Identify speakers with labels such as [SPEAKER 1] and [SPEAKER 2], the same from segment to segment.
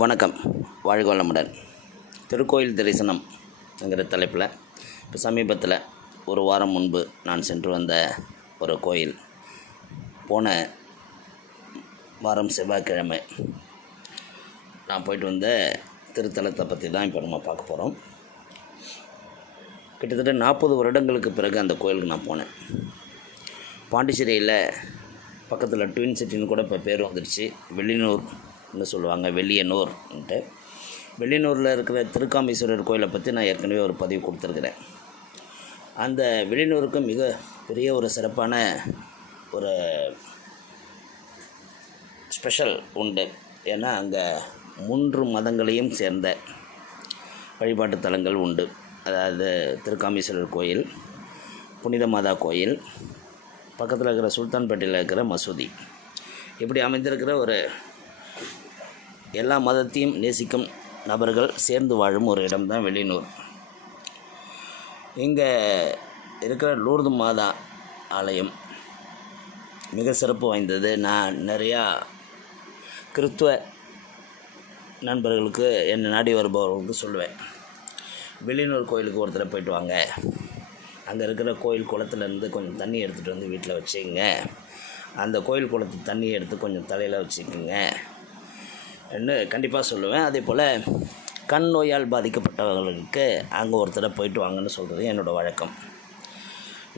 [SPEAKER 1] வணக்கம். வாழ்க வளமுடன். திருக்கோயில் தரிசனம் என்கிற தலைப்பில் இப்போ சமீபத்தில் ஒரு வாரம் முன்பு நான் சென்று வந்த ஒரு கோயில். போன வாரம் செவ்வாய்க்கிழமை நான் போயிட்டு வந்த திருத்தலத்தை பற்றி தான் இப்போ நம்ம பார்க்க போகிறோம் கிட்டத்தட்ட நாற்பது வருடங்களுக்கு பிறகு அந்த கோயிலுக்கு நான் போனேன். பாண்டிச்சேரியில் பக்கத்தில் ட்வின் சிட்டின்னு கூட இப்போ பேர் வந்துடுச்சு வெள்ளினூர்னு சொல்லுவாங்க வெள்ளியனூர்ன்ட்டு வெள்ளியனூரில் இருக்கிற திருக்காமீஸ்வரர் கோயிலை பற்றி நான் ஏற்கனவே ஒரு பதிவு கொடுத்துருக்குறேன். அந்த வெளியூருக்கு மிக பெரிய ஒரு சிறப்பான ஒரு ஸ்பெஷல் உண்டு. ஏன்னா அங்கே மூன்று மதங்களையும் சேர்ந்த வழிபாட்டு தலங்கள் உண்டு. அதாவது திருக்காமீஸ்வரர் கோயில் புனித மாதா கோயில் பக்கத்தில் இருக்கிற சுல்தான்பேட்டையில் இருக்கிற மசூதி. இப்படி அமைந்திருக்கிற ஒரு எல்லா மதத்தையும் நேசிக்கும் நபர்கள் சேர்ந்து வாழும் ஒரு இடம் தான் வெளியனூர் இங்கே இருக்கிற லூர்து மாதா ஆலயம் மிக சிறப்பு வாய்ந்தது. நான் நிறையா கிறித்துவ நண்பர்களுக்கு என்னை நாடி வருபவர்களுக்கு சொல்லுவேன். வெளியனூர் கோயிலுக்கு ஒருத்தரை போயிட்டு வாங்க. அங்கே இருக்கிற கோயில் குளத்துலேருந்து கொஞ்சம் தண்ணி எடுத்துகிட்டு வந்து வீட்டில் வச்சுக்கோங்க. அந்த கோயில் குளத்து தண்ணியை எடுத்து கொஞ்சம் தலையில் வச்சுக்கோங்க. என்று கண்டிப்பாக சொல்லுவேன். அதே போல் கண் நோயால் பாதிக்கப்பட்டவர்களுக்கு அங்கே ஒருத்தரை போயிட்டு வாங்கன்னு சொல்கிறது என்னோடய வழக்கம்.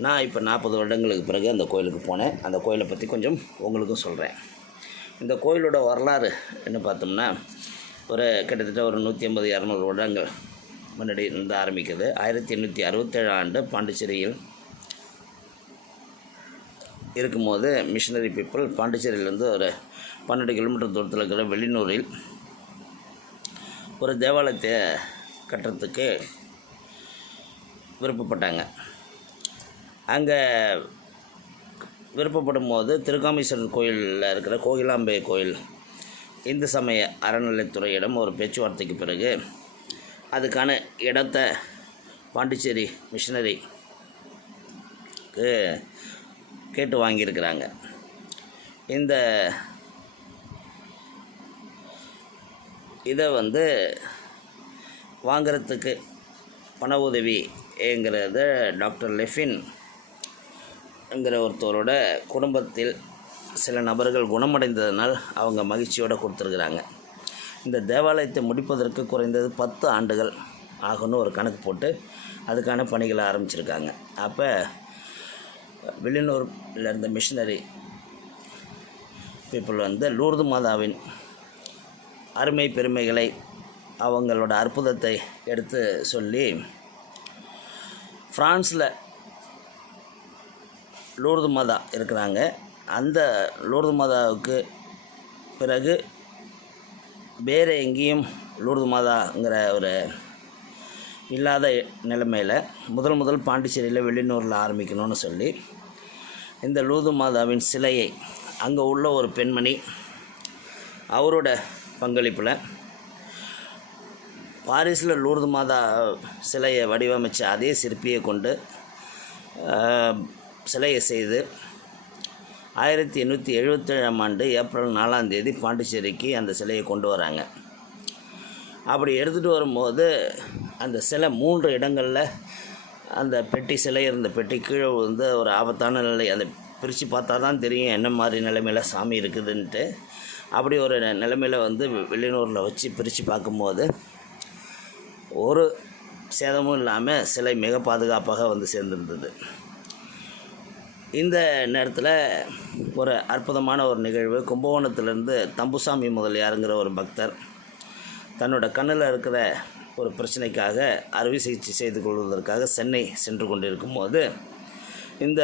[SPEAKER 1] நான் இப்போ நாற்பது வருடங்களுக்கு பிறகு அந்த கோயிலுக்கு போனேன். அந்த கோயிலை பற்றி கொஞ்சம் உங்களுக்கும் சொல்கிறேன் இந்த கோயிலோட வரலாறு என்ன பார்த்தோம்னா ஒரு கிட்டத்தட்ட ஒரு நூற்றி ஐம்பது இரநூறு வருடங்கள் முன்னாடி இருந்து ஆரம்பிக்குது. ஆயிரத்தி எண்ணூற்றி அறுபத்தேழு ஆண்டு பாண்டிச்சேரியில் இருக்கும்போது மிஷினரி பீப்புள் பாண்டிச்சேரியிலேருந்து ஒரு பன்னெண்டு கிலோமீட்டர் தூரத்தில் இருக்கிற வெளிநூரில் ஒரு தேவாலயத்தை கட்டுறதுக்கு விருப்பப்பட்டாங்க. அங்கே விருப்பப்படும் போது திருக்காமீஸ்வரர் கோயிலில் இருக்கிற கோகிலாம்பே கோயில் இந்து சமய அறநிலைத்துறையிடம் ஒரு பேச்சுவார்த்தைக்கு பிறகு அதுக்கான இடத்த பாண்டிச்சேரி மிஷினரிக்கு கேட்டு வாங்கியிருக்கிறாங்க. இந்த இதை வந்து வாங்கிறதுக்கு பண உதவிங்கிறத டாக்டர் லெஃபின்ங்கிற ஒருத்தரோட குடும்பத்தில் சில நபர்கள் குணமடைந்ததனால் அவங்க மகிழ்ச்சியோடு கொடுத்துருக்குறாங்க. இந்த தேவாலயத்தை முடிப்பதற்கு குறைந்தது பத்து ஆண்டுகள் ஆகும்னு ஒரு கணக்கு போட்டு அதுக்கான பணிகளை ஆரம்பிச்சிருக்காங்க. அப்போ வெளியூரில் இருந்த மிஷினரி பீப்புள் வந்து லூர்து மாதாவின் அருமை பெருமைகளை அவங்களோட அற்புதத்தை எடுத்து சொல்லி ஃப்ரான்ஸில் லூர்து மாதா இருக்கிறாங்க. அந்த லூர்து மாதாவுக்கு பிறகு வேறு எங்கேயும் லூர்து மாதாங்கிற ஒரு இல்லாத நிலைமையில் முதல் முதல் பாண்டிச்சேரியில் வெளிநூரில் ஆரம்பிக்கணும்னு சொல்லி இந்த லூது மாதாவின் சிலையை அங்கே உள்ள ஒரு பெண்மணி அவரோட பங்களிப்பில். பாரிஸில் லூர்து மாதா சிலையை வடிவமைச்ச அதே சிற்பியை கொண்டு சிலையை செய்து ஆயிரத்தி எண்ணூற்றி எழுபத்தேழாம் ஆண்டு ஏப்ரல் நாலாம் தேதி பாண்டிச்சேரிக்கு அந்த சிலையை கொண்டு வராங்க. அப்படி எடுத்துகிட்டு வரும்போது அந்த சிலை மூன்று இடங்களில் அந்த பெட்டி சிலை இருந்த பெட்டி கீழே வந்து ஒரு ஆபத்தான நிலை அந்த பிரித்து பார்த்தா தான் தெரியும் என்ன மாதிரி நிலைமையில் சாமி இருக்குதுன்ட்டு. அப்படி ஒரு நிலைமையில் வந்து வெளியூரில் வச்சு பிரித்து பார்க்கும்போது ஒரு சேதமும் இல்லாமல் சிலை மிக பாதுகாப்பாக வந்து சேர்ந்துருந்தது. இந்த நேரத்தில் ஒரு அற்புதமான ஒரு நிகழ்வு. கும்பகோணத்திலேருந்து தம்புசாமி முதலியாருங்கிற ஒரு பக்தர் தன்னோட கண்ணில் இருக்கிற ஒரு பிரச்சனைக்காக அறுவை சிகிச்சை செய்து கொள்வதற்காக சென்னை சென்று கொண்டிருக்கும் போது இந்த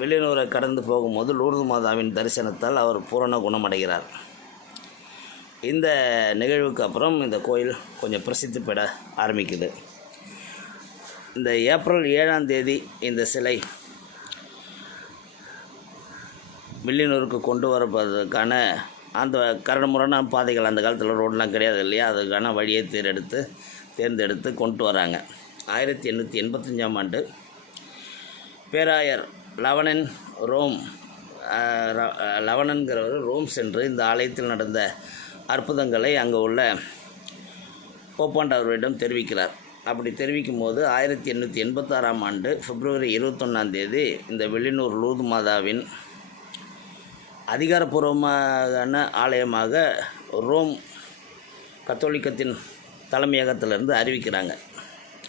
[SPEAKER 1] வெளியூரை கடந்து போகும்போது லூர்து மாதாவின் தரிசனத்தால் அவர் பூரண குணமடைகிறார். இந்த நிகழ்வுக்கு அப்புறம் இந்த கோயில் கொஞ்சம் பிரசித்தி பெற ஆரம்பிக்குது. இந்த ஏப்ரல் ஏழாம் தேதி இந்த சிலை வில்லியனூருக்கு கொண்டு வரப்பதற்கான அந்த கரடுமுரடான பாதைகள் அந்த காலத்தில் ரோடெலாம் கிடையாது இல்லையா? அதுக்கான வழியை தேர்ந்தெடுத்து தேர்ந்தெடுத்து கொண்டு வராங்க. ஆயிரத்தி எண்ணூற்றி எண்பத்தஞ்சாம் ஆண்டு பேராயர் லவனன் ரோம் லவனன்கிறவர் ரோம் சென்று இந்த ஆலயத்தில் நடந்த அற்புதங்களை அங்கே உள்ள போப்பாண்டவர்களிடம் தெரிவிக்கிறார். அப்படி தெரிவிக்கும் போது ஆயிரத்தி எண்ணூற்றி எண்பத்தாறாம் ஆண்டு பிப்ரவரி இருபத்தொன்னாம் தேதி இந்த வெள்ளினூர் லூது மாதாவின் அதிகாரப்பூர்வமான ஆலயமாக ரோம் கத்தோலிக்கத்தின் தலைமையகத்திலிருந்து அறிவிக்கிறாங்க.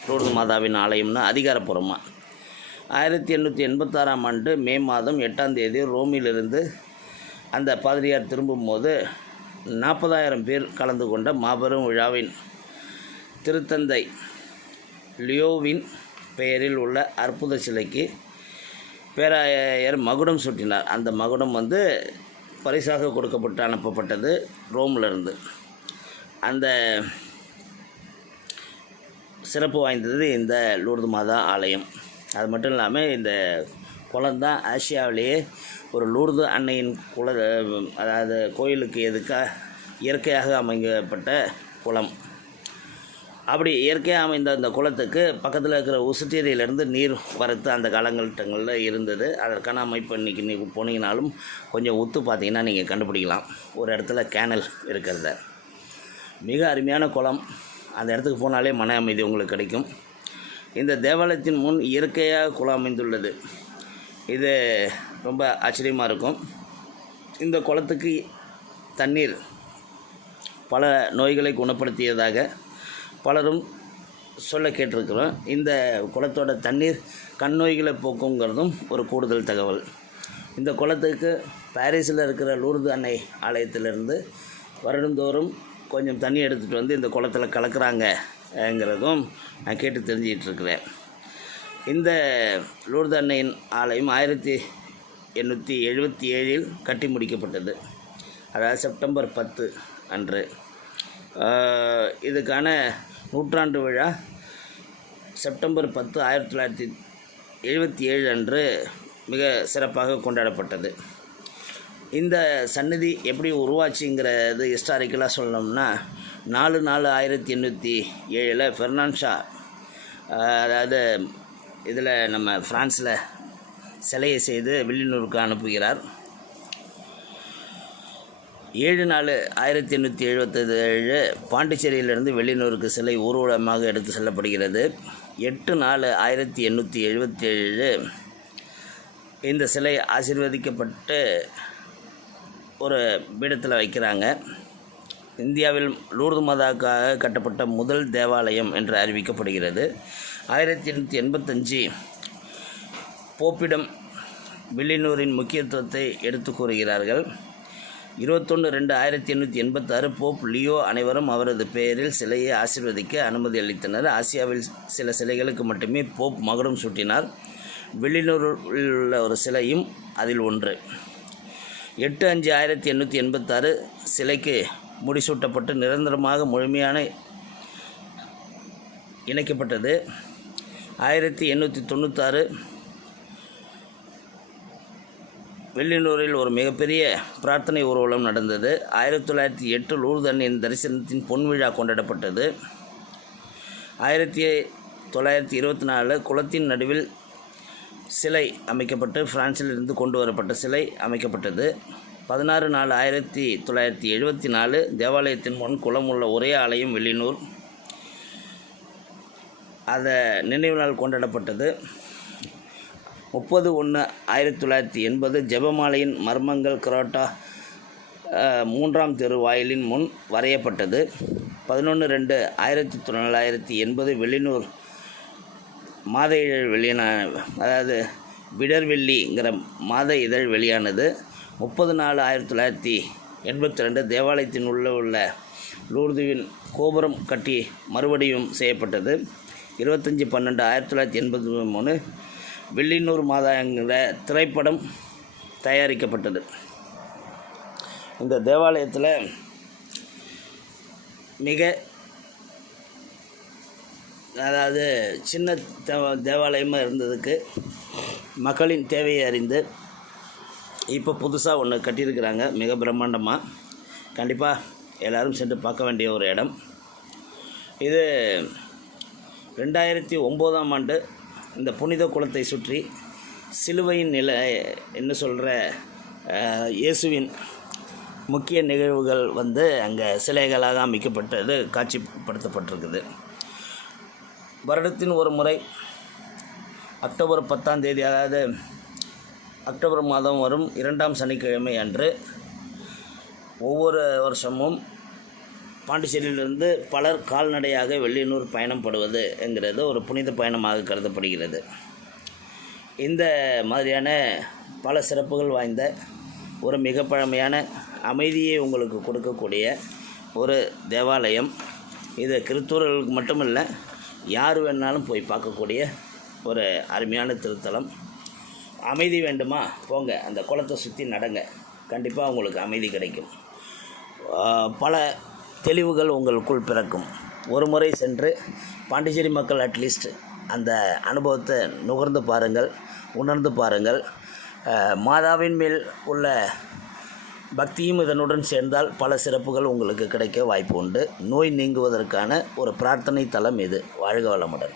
[SPEAKER 1] லூர்து மாதாவின் ஆலயம்னா அதிகாரப்பூர்வமாக ஆயிரத்தி எண்ணூற்றி எண்பத்தாறாம் ஆண்டு மே மாதம் எட்டாம் தேதி ரோமிலிருந்து அந்த பாதிரியார் திரும்பும்போது நாற்பதாயிரம் பேர் கலந்து கொண்ட மாபெரும் விழாவின் திருத்தந்தை லியோவின் பெயரில் உள்ள அற்புத சிலைக்கு பேராயர் மகுடம் சுட்டினார். அந்த மகுடம் வந்து பரிசாக கொடுக்கப்பட்டு அனுப்பப்பட்டது ரோம்லேருந்து. அந்த சிறப்பு வாய்ந்தது இந்த லூர்து மாதா ஆலயம். அது மட்டும் இல்லாமல் இந்த குளம் தான் ஆசியாவிலேயே ஒரு லூர்து அன்னையின் குல அதாவது கோயிலுக்கு எதுக்காக இயற்கையாக அமைக்கப்பட்ட குளம். அப்படி இயற்கையாக அமைந்த அந்த குளத்துக்கு பக்கத்தில் இருக்கிற உசுட்டேரியிலேருந்து நீர் வரத்து அந்த காலங்கட்டங்களில் இருந்தது. அதற்கான அமைப்பு இன்றைக்கி நீ போனீங்கனாலும் கொஞ்சம் ஒத்து பார்த்தீங்கன்னா நீங்கள் கண்டுபிடிக்கலாம். ஒரு இடத்துல கேனல் இருக்கிறத. மிக அருமையான குளம். அந்த இடத்துக்கு போனாலே மன அமைதி உங்களுக்கு கிடைக்கும். இந்த தேவாலயத்தின் முன் இயற்கையாக குளம் அமைந்துள்ளது. இது ரொம்ப ஆச்சரியமாக இருக்கும். இந்த குளத்துக்கு தண்ணீர் பல நோய்களை குணப்படுத்தியதாக பலரும் சொல்ல கேட்டிருக்கிறோம். இந்த குளத்தோட தண்ணீர் கண் நோய்களை போக்குங்கிறதும் ஒரு கூடுதல் தகவல். இந்த குளத்துக்கு பாரிஸில் இருக்கிற லூர்து அன்னை ஆலயத்திலிருந்து வருடந்தோறும் கொஞ்சம் தண்ணி எடுத்துகிட்டு வந்து இந்த குளத்தில் கலக்கிறாங்க. ங்கிறதும் நான் கேட்டு தெரிஞ்சிக்கிட்டு இருக்கிறேன் இந்த லூர்து அன்னையின் ஆலயம் ஆயிரத்தி எண்ணூற்றி எழுபத்தி ஏழில் கட்டி முடிக்கப்பட்டது. அதாவது செப்டம்பர் பத்து அன்று. இதுக்கான நூற்றாண்டு விழா செப்டம்பர் பத்து ஆயிரத்தி தொள்ளாயிரத்தி எழுபத்தி ஏழு அன்று மிக சிறப்பாக கொண்டாடப்பட்டது. இந்த சன்னதி எப்படி உருவாச்சுங்கிறது ஹிஸ்டாரிக்கலாக சொல்லணும்னா நாலு நாலு ஆயிரத்தி எண்ணூற்றி ஏழில் ஃபெர்னான்ஷா அதாவது இதில் நம்ம ஃப்ரான்ஸில் சிலையை செய்து வில்லியனூருக்கு அனுப்புகிறார். ஏழு நாலு ஆயிரத்தி எண்ணூற்றி எழுபத்தது ஏழு பாண்டிச்சேரியிலிருந்து வெளியூருக்கு சிலை ஊர்வலமாக எடுத்து செல்லப்படுகிறது. எட்டு நாலு ஆயிரத்தி எண்ணூற்றி எழுபத்தி ஏழு இந்த சிலை ஆசிர்வதிக்கப்பட்டு ஒரு பீடத்தில் வைக்கிறாங்க. இந்தியாவில் லூர்து மாதாவுக்காக கட்டப்பட்ட முதல் தேவாலயம் என்று அறிவிக்கப்படுகிறது. ஆயிரத்தி எண்ணூற்றி எண்பத்தஞ்சு போப்பிடம் வில்லினூரின் முக்கியத்துவத்தை எடுத்து கூறுகிறார்கள். இருபத்தொன்று ரெண்டு ஆயிரத்தி எண்ணூற்றி எண்பத்தாறு போப் லியோ அனைவரும் அவரது பெயரில் சிலையை ஆசிர்வதிக்க அனுமதி அளித்தனர். ஆசியாவில் சில சிலைகளுக்கு மட்டுமே போப் மகுடம் சூட்டினார். வெளிநூரில் உள்ள ஒரு சிலையும் அதில் ஒன்று. எட்டு அஞ்சு ஆயிரத்தி எண்ணூற்றி எண்பத்தாறு சிலைக்கு முடிசூட்டப்பட்டு நிரந்தரமாக முழுமையான இணைக்கப்பட்டது. ஆயிரத்தி எண்ணூற்றி தொண்ணூத்தாறு வெள்ளினூரில் ஒரு மிகப்பெரிய பிரார்த்தனை ஊர்வலம் நடந்தது. ஆயிரத்தி தொள்ளாயிரத்தி எட்டு லூர்தன்னின் தரிசனத்தின் பொன்விழா கொண்டாடப்பட்டது. ஆயிரத்தி தொள்ளாயிரத்தி இருபத்தி நாலு குளத்தின் நடுவில் சிலை அமைக்கப்பட்டு பிரான்சிலிருந்து கொண்டு வரப்பட்ட சிலை அமைக்கப்பட்டது. பதினாறு நாலு ஆயிரத்தி தொள்ளாயிரத்தி எழுபத்தி நாலு தேவாலயத்தின் முன் குளம் உள்ள ஒரே ஆலயம் வெள்ளினூர் அதை நினைவு நாள் கொண்டாடப்பட்டது. முப்பது ஒன்று ஆயிரத்தி தொள்ளாயிரத்தி எண்பது ஜெபமாலையின் மர்மங்கள் கரோட்டா மூன்றாம் தெரு வாயிலின் முன் வரையப்பட்டது. பதினொன்று ரெண்டு ஆயிரத்தி தொள்ளாயிரத்தி எண்பது வெளிநூர் மாத இதழ் வெளியான அதாவது விடர்வெள்ளிங்கிற மாத இதழ் வெளியானது. முப்பது நாலு ஆயிரத்தி தொள்ளாயிரத்தி எண்பத்தி ரெண்டு தேவாலயத்தின் உள்ளே உள்ள லூர்துவின் கோபுரம் கட்டி மறுபடியும் செய்யப்பட்டது. இருபத்தஞ்சி பன்னெண்டு ஆயிரத்தி தொள்ளாயிரத்தி எண்பத்தி மூணு வெள்ளினூர் மாதா என்கிற திரைப்படம் தயாரிக்கப்பட்டது. இந்த தேவாலயத்தில் மிக அதாவது சின்ன தேவாலயமாக இருந்ததுக்கு மக்களின் தேவையை அறிந்து இப்போ புதுசாக ஒன்று கட்டியிருக்கிறாங்க. மிக பிரம்மாண்டமாக கண்டிப்பாக எல்லோரும் சென்று பார்க்க வேண்டிய ஒரு இடம். இது ரெண்டாயிரத்தி ஒம்போதாம் ஆண்டு இந்த புனித குளத்தை சுற்றி சிலுவையின் நிலை என்ன சொல்கிற இயேசுவின் முக்கிய நிகழ்வுகள் வந்து அங்கே சிலைகளாக அமைக்கப்பட்டது காட்சிப்படுத்தப்பட்டிருக்குது. வருடத்தின் ஒரு முறை அக்டோபர் பத்தாம் தேதி அதாவது அக்டோபர் மாதம் வரும் இரண்டாம் சனிக்கிழமை அன்று ஒவ்வொரு வருஷமும் பாண்டிச்சேரியிலிருந்து பலர் கால்நடையாக வெள்ளியனூர் பயணம் படுவது என்கிறது ஒரு புனித பயணமாக கருதப்படுகிறது. இந்த மாதிரியான பல சிறப்புகள் வாய்ந்த ஒரு மிக பழமையான அமைதியை உங்களுக்கு கொடுக்கக்கூடிய ஒரு தேவாலயம். இது கிறிஸ்துவர்களுக்கு மட்டுமில்லை யார் வேணாலும் போய் பார்க்கக்கூடிய ஒரு அருமையான திருத்தலம். அமைதி வேண்டுமா? போங்க அந்த குளத்தை சுற்றி நடங்க. கண்டிப்பாக உங்களுக்கு அமைதி கிடைக்கும். பல தெளிவுகள் உங்களுக்குள் பிறக்கும். ஒரு முறை சென்று பாண்டிச்சேரி மக்கள் அட்லீஸ்ட் அந்த அனுபவத்தை நுகர்ந்து பாருங்கள் உணர்ந்து பாருங்கள். மாதாவின் மேல் உள்ள பக்தியும் இதனுடன் சேர்ந்தால் பல சிறப்புகள் உங்களுக்கு கிடைக்க வாய்ப்பு உண்டு. நோய் நீங்குவதற்கான ஒரு பிரார்த்தனை தலம் இது. வாழ்க வளமுடன்.